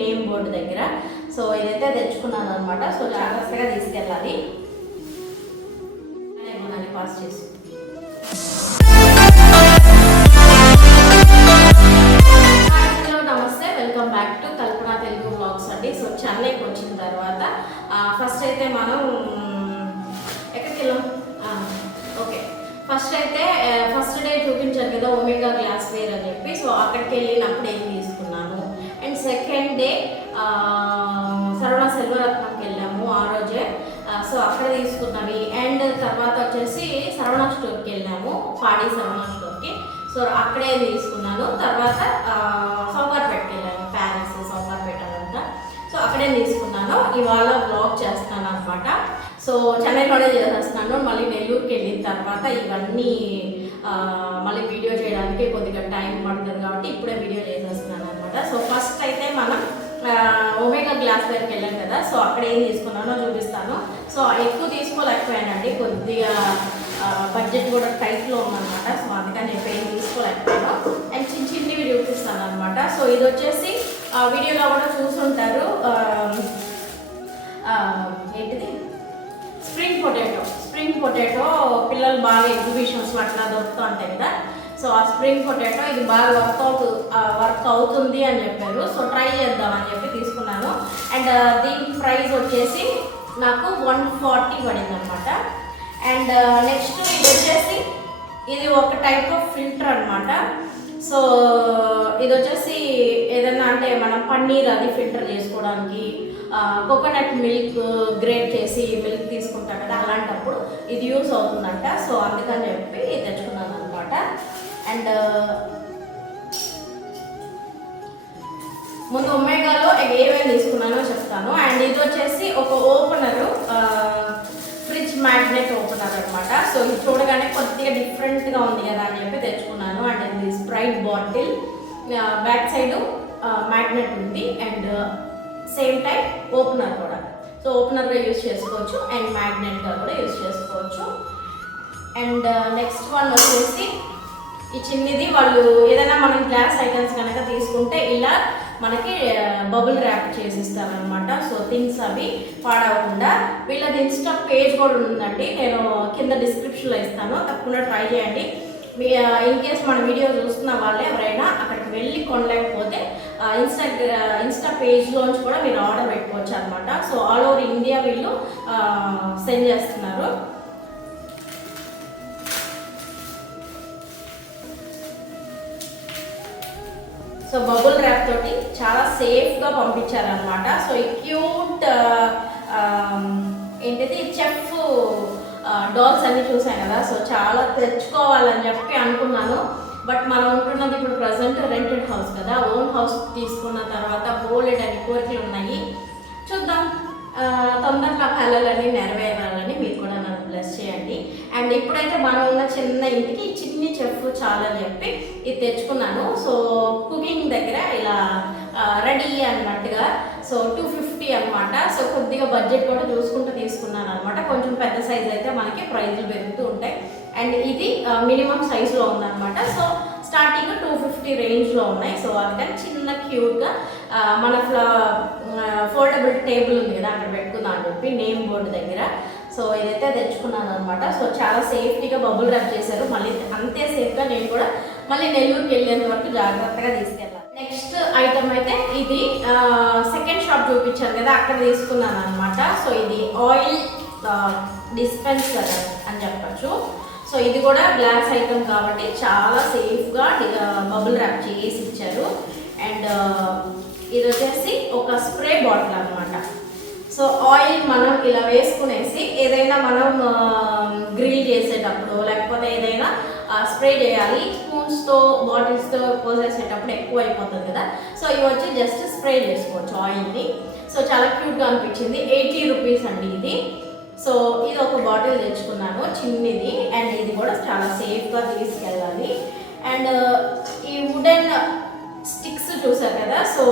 Name board దగ్గర. So ఇదైతే తెచ్చుకున్నాను అనమాట సో జాగ్రత్తగా తీసుకెళ్ళాలి. ఏమోనని పాస్ చేసి. నమస్తే. Welcome back to Kalpana Telugu blogs అండి. సో చెన్నైకి వచ్చిన తర్వాత ఫస్ట్ అయితే మనం ఎక్కడికి వెళ్ళాం? ఓకే ఫస్ట్ అయితే ఫస్ట్ డే చూపించారు కదా ఒమేగా గ్లాస్ వేర్ అని చెప్పి సో అక్కడికి వెళ్ళినప్పుడు ఏం తీసుకున్నాను అండ్ సెకండ్ డే సరవణ సెల్వరత్నంకి వెళ్ళాము ఆ రోజే. సో అక్కడ తీసుకున్నవి అండ్ తర్వాత వచ్చేసి సరవణ స్టోర్కి వెళ్ళాము పాడి సరవణ స్టోర్కి. సో అక్కడే తీసుకున్నాను. తర్వాత సౌకర్పేటకి వెళ్ళాను ప్యారిస్ సౌకర్పేట అంతా. సో అక్కడే తీసుకున్నాను. ఇవాళ బ్లాగ్ చేస్తాను అనమాట సో చెన్నైలోనే చేసేస్తున్నాను మళ్ళీ నెల్లూరుకి వెళ్ళిన తర్వాత ఇవన్నీ మళ్ళీ వీడియో చేయడానికి కొద్దిగా టైం పడుతుంది కాబట్టి ఇప్పుడే వీడియో చేసేస్తున్నాను అనమాట సో ఫస్ట్ అయితే మనం ఒమేగా గ్లాస్ దగ్గరికి వెళ్ళాం కదా సో అక్కడ ఏం తీసుకున్నానో చూపిస్తాను. సో ఎక్కువ తీసుకోలేకపోయానండి కొద్దిగా బడ్జెట్ కూడా టైట్లో ఉందన్నమాట. సో అందుకని నేను పెయిన్ తీసుకోలేకపోయాను. అండ్ చిన్న చిన్నవి చూపిస్తాను అనమాట సో ఇది వచ్చేసి వీడియోలో కూడా చూసుంటారు. ఏంటిది? స్ప్రింగ్ పొటాటో స్ప్రింగ్ పొటాటో పిల్లలు బాగా ఎక్కువ అట్లా దొరుకుతూ ఉంటాయి కదా. సో ఆ స్ప్రింగ్ పొటాటో ఇది బాగా వర్క్ వర్క్ అవుతుంది అని చెప్పారు. సో ట్రై చేద్దామని చెప్పి తీసుకున్నాను. అండ్ దీని ప్రైస్ వచ్చేసి నాకు వన్ ఫార్టీ పడింది అనమాట అండ్ నెక్స్ట్ ఇది వచ్చేసి ఇది ఒక టైప్ ఆఫ్ ఫిల్టర్ అనమాట సో ఇది వచ్చేసి ఏదన్నా అంటే మనం పన్నీర్ అది ఫిల్టర్ చేసుకోవడానికి కోకోనట్ మిల్క్ గ్రేట్ చేసి మిల్క్ తీసుకుంటాం కదా అలాంటప్పుడు ఇది యూస్ అవుతుందంట. సో అందుకని చెప్పి తెచ్చుకున్నాను అనమాట అండ్ ముందు ఒమేగాలో ఏమేమి తీసుకున్నానో చెప్తాను. అండ్ ఇది వచ్చేసి ఒక ఓపెనరు ఫ్రిడ్జ్ మ్యాగ్నెట్ ఓపెనర్ అనమాట సో ఇది చూడగానే కొద్దిగా డిఫరెంట్గా ఉంది కదా అని చెప్పి తెచ్చుకున్నాను. అండ్ ఇది Sprite bottle back side magnet ఉంది అండ్ సేమ్ టైం ఓపెనర్ కూడా. సో ఓపెనర్గా యూస్ చేసుకోవచ్చు అండ్ మ్యాగ్నెట్గా కూడా యూస్ చేసుకోవచ్చు. అండ్ నెక్స్ట్ వన్ వచ్చేసి ఈ చిన్నది వాళ్ళు ఏదైనా మనం గ్లాస్ ఐటమ్స్ కనుక తీసుకుంటే ఇలా మనకి బబుల్ ర్యాప్ చేసిస్తారనమాట సో థింగ్స్ అవి పాడవకుండా వీళ్ళది ఇన్స్టా పేజ్ కూడా ఉందండి. నేను కింద డిస్క్రిప్షన్లో ఇస్తాను. తప్పకుండా ట్రై చేయండి. మీ ఇన్ కేస్ మన వీడియో చూస్తున్న వాళ్ళు ఎవరైనా అక్కడికి వెళ్ళి కొనలేకపోతే ఇన్స్టా ఇన్స్టా పేజ్లోంచి కూడా మీరు ఆర్డర్ పెట్టుకోవచ్చు అనమాట సో ఆల్ ఓవర్ ఇండియా వీళ్ళు సెండ్ చేస్తున్నారు. సో బబుల్ ర్యాప్ తోటి చాలా సేఫ్గా పంపించారనమాట సో ఈ క్యూట్ ఏంటిది? చెఫ్ డాల్స్ అన్ని చూసాను కదా. సో చాలా తెచ్చుకోవాలని చెప్పి అనుకున్నాను. బట్ మనం ఉంటున్నది ఇప్పుడు ప్రజెంట్ రెంటెడ్ హౌస్ కదా ఓన్ హౌస్ తీసుకున్న తర్వాత బోలెడ్ అని కోరికలు ఉన్నాయి. చూద్దాం. ఆ, తొందరగా కళలన్నీ నెరవేరాలని మీరు కూడా నన్ను బ్లెస్ చేయండి. అండ్ ఇప్పుడైతే మనం ఉన్న చిన్న ఇంటికి చిన్ని చెఫ్ చాలా అని చెప్పి ఇది తెచ్చుకున్నాను. సో కుకింగ్ దగ్గర ఇలా రెడీ అన్నట్టుగా సో టూ ఫిఫ్టీ అనమాట సో కొద్దిగా బడ్జెట్ కూడా చూసుకుంటూ తీసుకున్నాను అనమాట కొంచెం పెద్ద సైజ్ అయితే మనకి ప్రైజులు పెరుగుతూ ఉంటాయి. అండ్ ఇది uh, మినిమం సైజులో ఉందన్నమాట. సో స్టార్టింగ్ టూ ఫిఫ్టీ రేంజ్లో ఉన్నాయి. సో అందుకని చిన్న క్యూట్గా uh, మన ఫ్లా uh, ఫోల్డబుల్ టేబుల్ ఉంది కదా అక్కడ పెట్టుకుందాం అని చెప్పి నేమ్ బోర్డు దగ్గర. సో ఇదైతే తెచ్చుకున్నాను అనమాట సో చాలా సేఫ్టీగా బబుల్ ర్యాప్ చేశారు. మళ్ళీ అంతే సేఫ్గా నేను కూడా మళ్ళీ నెల్లూరుకి వెళ్ళేంత వరకు జాగ్రత్తగా తీసుకెళ్ళాను నెక్స్ట్ ఐటమ్ అయితే ఇది సెకండ్ షాప్ చూపించాను కదా అక్కడ తీసుకున్నాను అనమాట సో ఇది ఆయిల్ డిస్పెన్సర్ అని చెప్పచ్చు. సో ఇది కూడా గ్లాస్ ఐటమ్ కాబట్టి చాలా సేఫ్గా బబుల్ ర్యాప్ చేసి ఇచ్చారు. అండ్ ఇది వచ్చేసి ఒక స్ప్రే బాటిల్ అనమాట సో ఆయిల్ మనం ఇలా వేసుకునేసి ఏదైనా మనం గ్రిల్ చేసేటప్పుడు లేకపోతే ఏదైనా స్ప్రే చేయాలి. స్పూన్స్తో బాటిల్స్తో పోసేసేటప్పుడు ఎక్కువ అయిపోతుంది కదా. సో ఇవి వచ్చి జస్ట్ స్ప్రే చేసుకోవచ్చు ఆయిల్ని. సో చాలా క్యూట్గా అనిపించింది. ఎయిటీ రూపీస్ అండి ఇది. సో ఇది ఒక బాటిల్ తెచ్చుకున్నాను చిన్నది. అండ్ ఇది కూడా చాలా సేఫ్గా తీసుకెళ్ళాలి. అండ్ ఈ వుడెన్ స్టిక్స్ చూసారు కదా? సో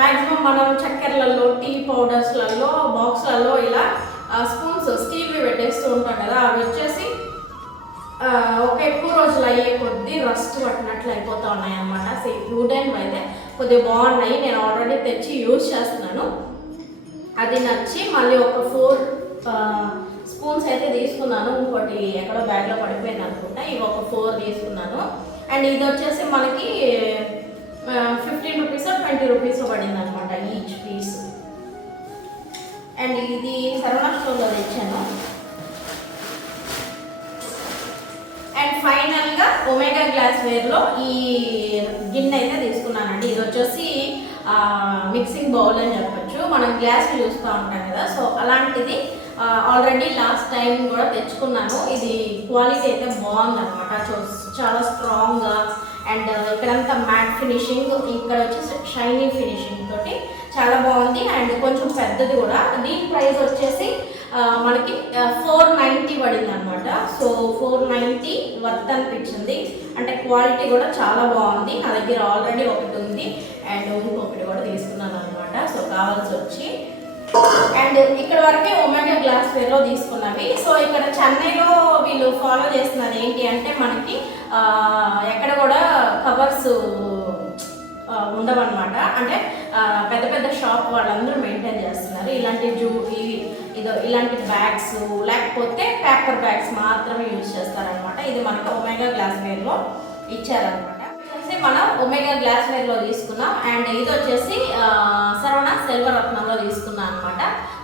మ్యాక్సిమం మనం చక్కెరలలో టీ పౌడర్స్లలో బాక్స్లలో ఇలా స్పూన్స్ స్టీల్వి పెట్టేస్తూ ఉంటాం కదా? అవి వచ్చేసి ఒక ఎక్కువ రోజులు అయ్యే కొద్దీ రస్ట్ పట్టినట్లు అయిపోతూ ఉన్నాయి అనమాట వుడెన్ అయితే కొద్దిగా బాగున్నాయి. నేను ఆల్రెడీ తెచ్చి యూజ్ చేస్తున్నాను. అది నచ్చి మళ్ళీ ఒక ఫోర్ స్పూన్స్ అయితే తీసుకున్నాను. ఇంకోటి ఎక్కడో బ్యాగ్లో పడిపోయింది అనుకుంటా. ఇవి ఒక ఫోర్ తీసుకున్నాను. అండ్ ఇది వచ్చేసి మనకి ఫిఫ్టీన్ రూపీస్ ట్వంటీ రూపీస్ పడింది అనమాట ఈచ్ పీస్. అండ్ ఇది సరవణ స్టోర్లో తెచ్చాను. అండ్ ఫైనల్గా ఒమేగా గ్లాస్ వేర్లో ఈ గిన్నె అయితే తీసుకున్నానండి. ఇది వచ్చేసి మిక్సింగ్ బౌల్ అని చెప్పాను మనం గ్లాస్ చూస్తూ ఉంటాం కదా. సో అలాంటిది ఆల్రెడీ లాస్ట్ టైం కూడా తెచ్చుకున్నాను. ఇది క్వాలిటీ అయితే బాగుంది అనమాట చాలా స్ట్రాంగ్గా అండ్ uh, ఇక్కడంతా మ్యాట్ ఫినిషింగ్ ఇక్కడ వచ్చేసి షైనింగ్ ఫినిషింగ్ తోటి చాలా బాగుంది. అండ్ కొంచెం పెద్దది కూడా. దీని ప్రైస్ వచ్చేసి మనకి ఫోర్ నైంటీ పడింది అనమాట సో ఫోర్ నైంటీ వర్త్ అనిపించింది. అంటే క్వాలిటీ కూడా చాలా బాగుంది. నా దగ్గర ఆల్రెడీ ఒకటి ఉంది. అండ్ ఇంకొకటి కూడా తీసుకున్నాను అనమాట సో కావాల్సి వచ్చి. అండ్ ఇక్కడ వరకే ఒమేగా గ్లాస్ వేర్లో తీసుకున్నవి. సో ఇక్కడ చెన్నైలో వీళ్ళు ఫాలో చేస్తున్నది ఏంటి అంటే మనకి ఎక్కడ కూడా కవర్స్ ఉండవన్నమాట. అంటే పెద్ద పెద్ద షాప్ వాళ్ళందరూ మెయింటైన్ చేస్తున్నారు. ఇలాంటి జూ ఇవి ఇదో ఇలాంటి బ్యాగ్స్ లేకపోతే పేపర్ బ్యాగ్స్ మాత్రమే యూజ్ చేస్తారనమాట ఇది మనకు ఒమేగా గ్లాస్ వేర్లో ఇచ్చారనమాట మనం ఒమేగా గ్లాస్ వేర్లో తీసుకున్నాం. అండ్ ఇది వచ్చేసి ఆ, సరవణ సిల్వర్ రత్నంలో తీసుకున్నాం అనమాట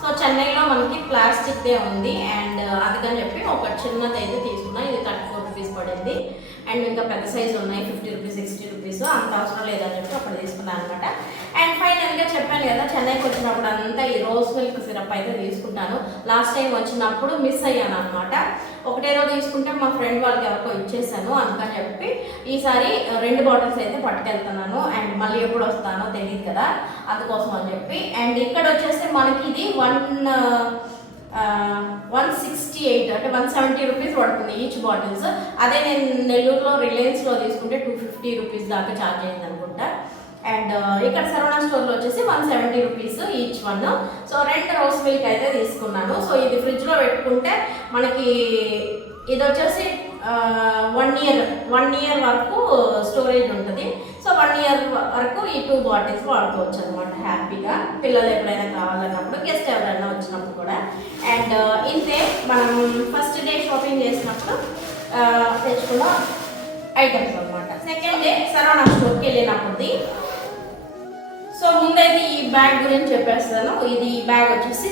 సో చెన్నైలో మనకి ప్లాస్టిక్దే ఉంది. అండ్ అందుకని చెప్పి ఒక చిన్నది అయితే తీసుకున్నాం. ఇది థర్టీ ఫోర్ రూపీస్ పడింది. అండ్ ఇంకా పెద్ద సైజు ఉన్నాయి ఫిఫ్టీ రూపీస్ సిక్స్టీ రూపీస్ అంత అవసరం లేదని చెప్పి అప్పుడు తీసుకున్నాను అనమాట కదా చెన్నైకి వచ్చినప్పుడు అంతా ఈ రోజ్ మిల్క్ సిరప్ అయితే తీసుకుంటాను. లాస్ట్ టైం వచ్చినప్పుడు మిస్ అయ్యాను అనమాట ఒకటేదో తీసుకుంటే మా ఫ్రెండ్ వాళ్ళకి ఎవరికో ఇచ్చేసాను అందుకని చెప్పి ఈసారి రెండు బాటిల్స్ అయితే పట్టుకెళ్తున్నాను. అండ్ మళ్ళీ ఎప్పుడు వస్తానో తెలియదు కదా అందుకోసం అని చెప్పి. అండ్ ఇక్కడ వచ్చేస్తే మనకి ఇది వన్ వన్ సిక్స్టీ ఎయిట్ అంటే వన్ సెవెంటీ రూపీస్ పడుతుంది ఈచ్ బాటిల్స్. అదే నేను నెల్లూరులో రిలయన్స్లో తీసుకుంటే టూ ఫిఫ్టీ రూపీస్ దాకా ఛార్జ్ అయింది అనుకుంటా అండ్ ఇక్కడ సరవణ స్టోర్లో వచ్చేసి one seventy rupees each one. So రెండు రోస్ మిల్క్ అయితే తీసుకున్నాను. సో ఇది ఫ్రిడ్జ్లో పెట్టుకుంటే మనకి ఇది వచ్చేసి వన్ ఇయర్ వన్ ఇయర్ వరకు స్టోరేజ్ ఉంటుంది. సో వన్ ఇయర్ వరకు ఈ టూ బాటిల్స్ వాడుకోవచ్చు అనమాట హ్యాపీగా. పిల్లలు ఎప్పుడైనా కావాలన్నప్పుడు గెస్ట్ ఎవరైనా వచ్చినప్పుడు కూడా. అండ్ ఇంతే మనం ఫస్ట్ డే షాపింగ్ చేసినప్పుడు తెచ్చుకున్న ఐటమ్స్ అనమాట సెకండ్ డే సరవణ స్టోర్కి వెళ్ళినప్పుడు సో ముందైతే ఈ బ్యాగ్ గురించి చెప్పేస్తాను. ఇది ఈ బ్యాగ్ వచ్చేసి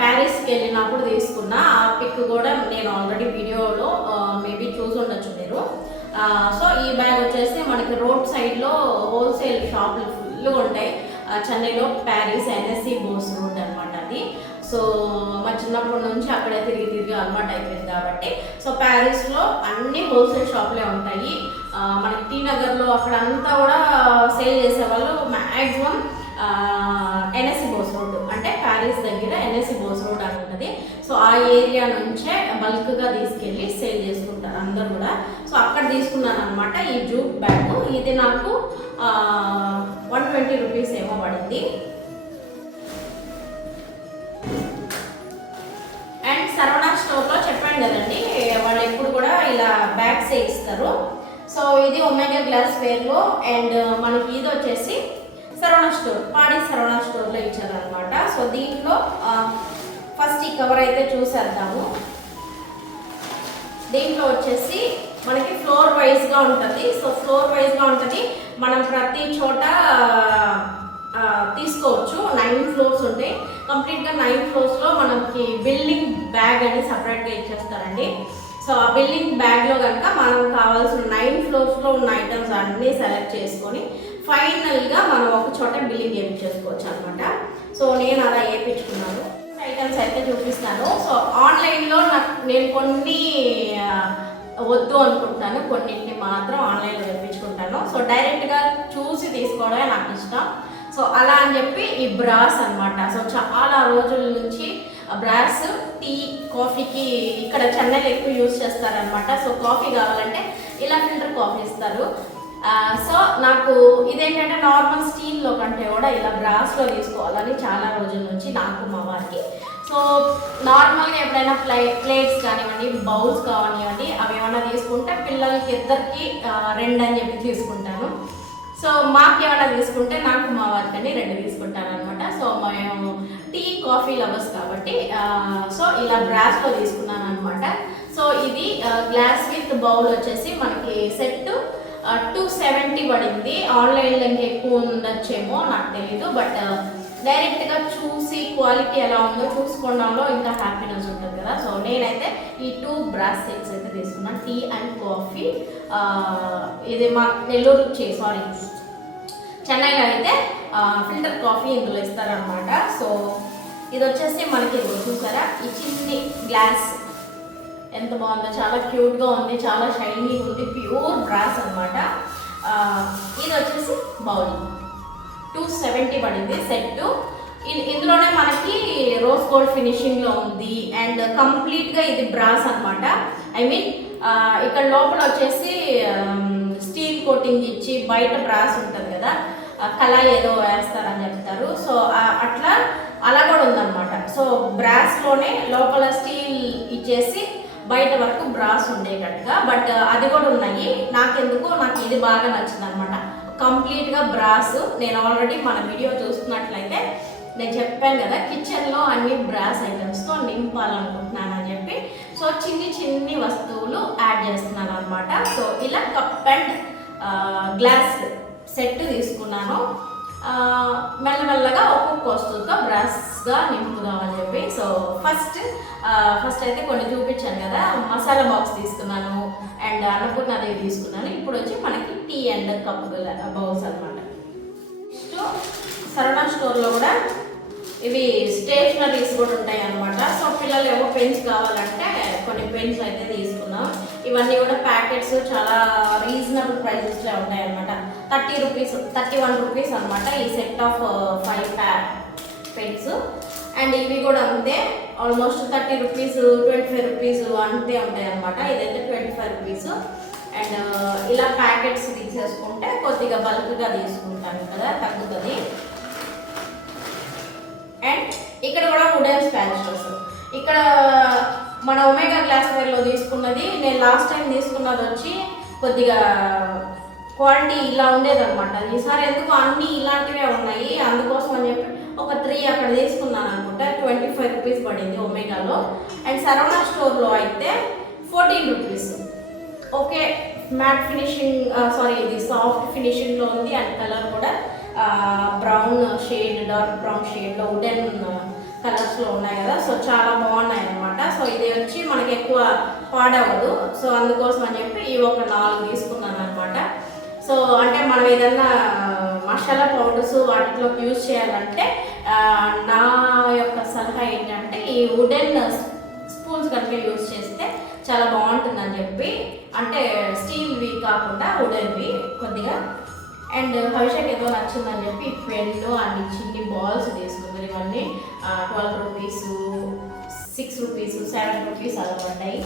ప్యారిస్కి వెళ్ళినప్పుడు తీసుకున్న. ఆ పిక్ కూడా నేను ఆల్రెడీ వీడియోలో మేబీ చూసి ఉండొచ్చు మీరు. సో ఈ బ్యాగ్ వచ్చేసి మనకి రోడ్ సైడ్లో హోల్సేల్ షాపులు ఫుల్గా ఉంటాయి. చెన్నైలో ప్యారిస్ ఎన్ఎస్సి బోస్ రోడ్ అనమాట అది. సో మా చిన్నప్పటి నుంచి అక్కడే తిరిగి తిరిగి అలవాటు అయిపోయింది కాబట్టి. సో ప్యారిస్లో అన్ని హోల్సేల్ షాపులే ఉంటాయి. మనకి టీ నగర్లో అక్కడ అంతా కూడా సేల్ చేసేవాళ్ళు మ్యాక్సిమం ఎన్ఎస్సి బోస్ రోడ్ అంటే ప్యారిస్ దగ్గర ఎన్ఎస్సి బోస్ రోడ్ అని ఉంటుంది. సో ఆ ఏరియా నుంచే బల్క్గా తీసుకెళ్ళి సేల్ చేసుకుంటారు అందరు కూడా. సో అక్కడ తీసుకున్నాను అనమాట ఈ జూట్ బ్యాగ్. ఇది నాకు వన్ ట్వంటీ రూపీస్ ఏమో పడింది. అండ్ సరవణ స్టోర్లో చెప్పాను కదండి వాళ్ళు ఎప్పుడు కూడా ఇలా బ్యాగ్స్ ఇస్తారు. సో ఇది ఒమేగా గ్లాస్ వేర్లో అండ్ మనకి ఇది వచ్చేసి సరవణ స్టోర్ పాడి సరవణ స్టోర్లో ఇచ్చారనమాట సో దీంట్లో ఫస్ట్ ఈ కవర్ అయితే చూసేద్దాము. దీంట్లో వచ్చేసి మనకి ఫ్లోర్ వైజ్గా ఉంటుంది. సో ఫ్లోర్ వైజ్గా ఉంటుంది. మనం ప్రతి చోట తీసుకోవచ్చు. నైన్ ఫ్లోర్స్ ఉంటాయి. కంప్లీట్గా నైన్ ఫ్లోర్స్లో మనకి బిల్డింగ్ బ్యాగ్ అని సపరేట్గా ఇచ్చేస్తారండి. సో ఆ బిల్డింగ్ బ్యాగ్లో కనుక మనం కావాల్సిన నైన్ ఫ్లోర్స్లో ఉన్న ఐటమ్స్ అన్నీ సెలెక్ట్ చేసుకొని ఫైనల్గా మనం ఒక చోట బిల్లింగ్ వేయించేసుకోవచ్చు అనమాట సో నేను అలా వేయించుకున్నాను ఐటమ్స్ అయితే చూపిస్తాను సో ఆన్లైన్లో నాకు నేను కొన్ని వద్దు అనుకుంటాను. కొన్నింటిని మాత్రం ఆన్లైన్లో తెప్పించుకుంటాను. సో డైరెక్ట్గా చూసి తీసుకోవడమే నాకు ఇష్టం. సో అలా అని చెప్పి ఈ బ్రాస్ అనమాట సో చాలా రోజుల నుంచి బ్రాస్ టీ కాఫీకి ఇక్కడ చెన్నైలో ఎక్కువ యూజ్ చేస్తారనమాట సో కాఫీ కావాలంటే ఇలా ఫిల్టర్ కాఫీ ఇస్తారు. సో నాకు ఇదేంటంటే నార్మల్ స్టీల్లో కంటే కూడా ఇలా బ్రాస్లో తీసుకోవాలని చాలా రోజుల నుంచి నాకు మా వారికి. సో నార్మల్గా ఎప్పుడైనా ప్లే ప్లేట్స్ కానివ్వండి బౌల్స్ కానివ్వండి అవి ఏమైనా తీసుకుంటే పిల్లలకి ఇద్దరికి రెండు అని చెప్పి తీసుకుంటాను. సో మాకు ఏమైనా తీసుకుంటే నాకు మా వారికి అని రెండు తీసుకుంటాను అనమాట సో మేము టీ కాఫీ లవర్స్ కాబట్టి సో ఇలా బ్రాస్లో తీసుకున్నాను అనమాట సో ఇది గ్లాస్ విత్ బౌల్ వచ్చేసి మనకి సెట్ టూ సెవెంటీ పడింది. ఆన్లైన్లో ఇంకా ఎక్కువ ఉండొచ్చేమో నాకు తెలీదు బట్ డైరెక్ట్గా చూసి క్వాలిటీ ఎలా ఉందో చూసుకోవడంలో ఇంకా హ్యాపీనెస్ ఉంటుంది కదా. సో నేనైతే ఈ టూ బ్రాస్ సెట్స్ అయితే తీసుకున్నాను టీ అండ్ కాఫీ. ఇది మా నెల్లూరు చే సారీ చెన్నైలో అయితే ఫిల్టర్ కాఫీ ఇందులో ఇస్తారనమాట సో ఇది వచ్చేసి మనకి చూసారా? ఈ చిన్ని గ్లాస్. ఎంత బాగుందో చాలా క్యూట్గా ఉంది చాలా షైనింగ్ ఉంది ప్యూర్ బ్రాస్ అనమాట ఇది వచ్చేసి బౌల్. టూ సెవెంటీ పడింది సెట్ ఇందులోనే మనకి రోజ్ గోల్డ్ ఫినిషింగ్లో ఉంది అండ్ కంప్లీట్గా ఇది బ్రాస్ అనమాట ఐ మీన్ ఇక్కడ లోపల వచ్చేసి స్టీల్ కోటింగ్ ఇచ్చి బయట బ్రాస్ ఉంటుంది కదా కళ ఏదో వేస్తారని చెప్తారు. సో అట్లా అలా కూడా ఉందన్నమాట. సో బ్రాస్లోనే లోపల స్టీల్ ఇచ్చేసి బయట వరకు బ్రాస్ ఉండేటట్టుగా. బట్ uh, అది కూడా ఉన్నాయి. నాకెందుకు నాకు ఇది బాగా నచ్చింది అనమాట కంప్లీట్గా బ్రాస్ నేను ఆల్రెడీ మన వీడియో చూస్తున్నట్లయితే నేను చెప్పాను కదా కిచెన్లో అన్ని బ్రాస్ ఐటమ్స్తో నింపాలనుకుంటున్నాను అని చెప్పి. సో చిన్ని చిన్ని వస్తువులు యాడ్ చేస్తున్నాను అనమాట సో ఇలా కప్ అండ్ గ్లాస్ సెట్ తీసుకున్నాను. మెల్లమెల్లగా ఒక్కొక్క వస్తువుతో బ్రాస్గా నింపుదామని చెప్పి. సో ఫస్ట్ ఫస్ట్ అయితే కొన్ని చూపించాను కదా మసాలా బాక్స్ తీసుకున్నాను అండ్ అన్నపూర్ణాదేవి తీసుకున్నాను. ఇప్పుడు వచ్చి మనకి టీ అండ్ కప్ బౌల్స్ అనమాట నెక్స్ట్ సరవణ స్టోర్లో కూడా ఇవి స్టేషనరీస్ కూడా ఉంటాయి అన్నమాట. సో పిల్లలు ఏవో పెన్స్ కావాలంటే కొన్ని పెన్స్ అయితే తీసుకున్నాం ఇవన్నీ కూడా ప్యాకెట్స్ చాలా రీజనబుల్ ప్రైజెస్లో ఉంటాయి thirty rupees thirty one rupees అనమాట ఈ సెట్ ఆఫ్ ఫైవ్ ప్యా పెన్స్ అండ్ ఇవి కూడా అంతే almost thirty rupees twenty five rupees అంతే ఉంటాయి అనమాట ఇదైతే twenty five rupees. And uh, ఇలా ప్యాకెట్స్ తీసేసుకుంటే కొద్దిగా బల్క్గా తీసుకుంటాను కదా తగ్గుతుంది. ఇక్కడ కూడా వుడెన్ స్పాచులస్ ఇక్కడ మన ఒమేగా గ్లాస్ వేర్లో తీసుకున్నది నేను లాస్ట్ టైం తీసుకున్నది వచ్చి కొద్దిగా క్వాలిటీ ఇలా ఉండేదన్నమాట. ఈసారి ఎందుకు అన్నీ ఇలాంటివే ఉన్నాయి? అందుకోసం అని చెప్పి ఒక త్రీ అక్కడ తీసుకున్నాను అనుకుంటా. ట్వంటీ ఫైవ్ రూపీస్ పడింది ఒమేగాలో అండ్ సరవణ స్టోర్లో అయితే fourteen rupees okay matte finishing sorry ఇది సాఫ్ట్ ఫినిషింగ్లో ఉంది. అండ్ కలర్ కూడా బ్రౌన్ షేడ్ డార్క్ బ్రౌన్ షేడ్లో వుడెన్ కలర్స్లో ఉన్నాయి కదా సో చాలా బాగున్నాయి అనమాట సో ఇది వచ్చి మనకి ఎక్కువ పాడవదు సో అందుకోసం అని చెప్పి ఈ ఒక నాలుగు తీసుకున్నాను అనమాట సో అంటే మనం ఏదన్నా మసాలా పౌడర్స్ వాటిలోకి యూజ్ చేయాలంటే నా యొక్క సలహా ఏంటంటే ఈ వుడెన్ స్పూన్స్ కనుక యూజ్ చేస్తే చాలా బాగుంటుందని చెప్పి అంటే స్టీల్వి కాకుండా వుడెన్వి కొద్దిగా అండ్ భవిష్యత్ uh, ఏదో నచ్చిందని చెప్పి పెన్ను అండ్ చిన్ని బాల్స్ తీసుకుంది. ఇవన్నీ twelve rupees six rupees seven rupees అలా పడ్డాయి.